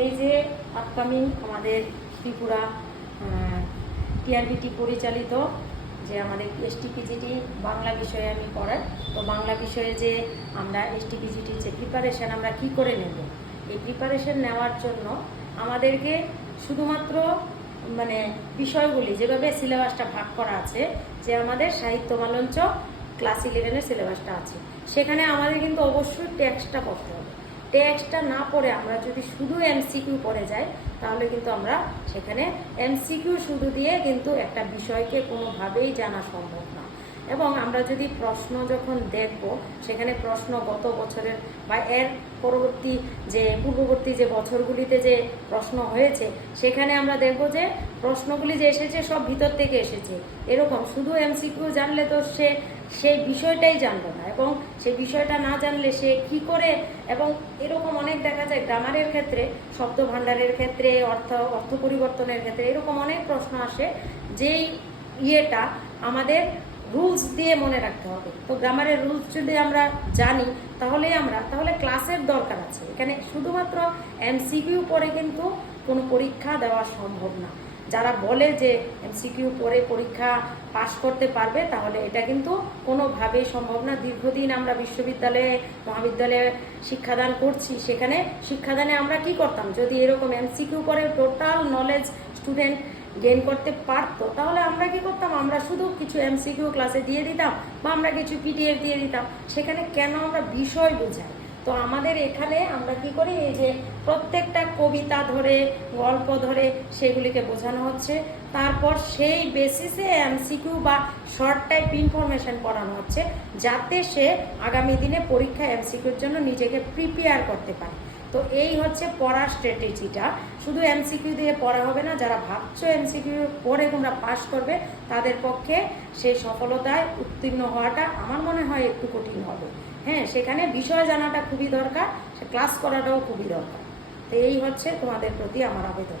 এই যে আপকামিং আমাদের ত্রিপুরা টিআরবিটি পরিচালিত যে আমাদের এসটিপিজিটি বাংলা বিষয়ে আমি পড়াই, তো বাংলা বিষয়ে যে আমরা এসটিপিজিটির যে প্রিপারেশান আমরা কি করে নেব, এই প্রিপারেশান নেওয়ার জন্য আমাদেরকে শুধুমাত্র মানে বিষয়গুলি যেভাবে সিলেবাসটা ভাগ করা আছে, যে আমাদের সাহিত্য মালঞ্চ ক্লাস 11-এর সিলেবাসটা আছে, সেখানে আমাদের কিন্তু অবশ্যই টেক্সটটা পড়তে হবে। টেক্সটটা না পড়ে আমরা যদি শুধু এমসিকিউ পড়ে যাই, তাহলে কিন্তু আমরা সেখানে এমসিকিউ শুধু দিয়ে কিন্তু একটা বিষয়কে কোনোভাবেই জানা সম্ভব না। এবং আমরা যদি প্রশ্ন যখন দেখব, সেখানে প্রশ্ন গত বছরের বা এর পরবর্তী যে পূর্ববর্তী যে বছরগুলিতে যে প্রশ্ন হয়েছে, সেখানে আমরা দেখব যে প্রশ্নগুলি যে এসেছে সব ভিতর থেকে এসেছে। এরকম শুধু এমসিকিউ জানলে তো সেই বিষয়টাই জানলো না, এবং সেই বিষয়টা না জানলে সে কি করে, এবং এরকম অনেক দেখা যায় গ্রামারের ক্ষেত্রে, শব্দ ভাণ্ডারের ক্ষেত্রে, অর্থ পরিবর্তনের ক্ষেত্রে এরকম অনেক প্রশ্ন আসে, যেই ইয়েটা আমাদের রুলস দিয়ে মনে রাখতে হবে। তো গ্রামারের রুলস যদি আমরা জানি, তাহলে ক্লাসের দরকার আছে। এখানে শুধুমাত্র এমসিকিউ পড়ে কিন্তু কোনো পরীক্ষা দেওয়া সম্ভব না। যারা বলে যে এমসিকিউ পড়ে পরীক্ষা পাশ করতে পারবে, তাহলে এটা কিন্তু কোনোভাবেই সম্ভব না। দীর্ঘদিন আমরা বিশ্ববিদ্যালয়ে মহাবিদ্যালয়ে শিক্ষাদান করছি, সেখানে শিক্ষাদানে আমরা কি করতাম, যদি এরকম এমসিকিউ পড়ে টোটাল নলেজ স্টুডেন্ট গেইন করতে পারতো, তাহলে আমরা কি করতাম, আমরা শুধু কিছু এমসিকিউ ক্লাসে দিয়ে দিতাম বা আমরা কিছু পিডিএফ দিয়ে দিতাম। সেখানে কেন আমরা বিষয় বোঝাই? তো আমাদের এখানে আমরা কি করি, এই যে প্রত্যেকটা কবিতা ধরে, গল্প ধরে সেগুলিকে বোঝানো হচ্ছে, তারপর সেই বেসিসে এমসিকিউ বা শর্ট টাইপ ইনফরমেশন পড়ানো হচ্ছে, যাতে সে আগামী দিনে পরীক্ষা এমসিকিউর জন্য নিজেকে প্রিপেয়ার করতে পারে। তো এই হচ্ছে পড়ার স্ট্র্যাটেজিটা। শুধু এমসিকিউ দিয়ে পড়া হবে না। যারা ভাবছো এমসিকিউ পড়ে তোমরা পাস করবে, তাদের পক্ষে সেই সফলতায় উত্তীর্ণ হওয়াটা আমার মনে হয় একটু কঠিন হবে। হ্যাঁ, সেখানে বিষয় জানাটা খুবই দরকার, সে ক্লাস করাটাও খুবই দরকার। তো এই হচ্ছে তোমাদের প্রতি আমার আবেদন।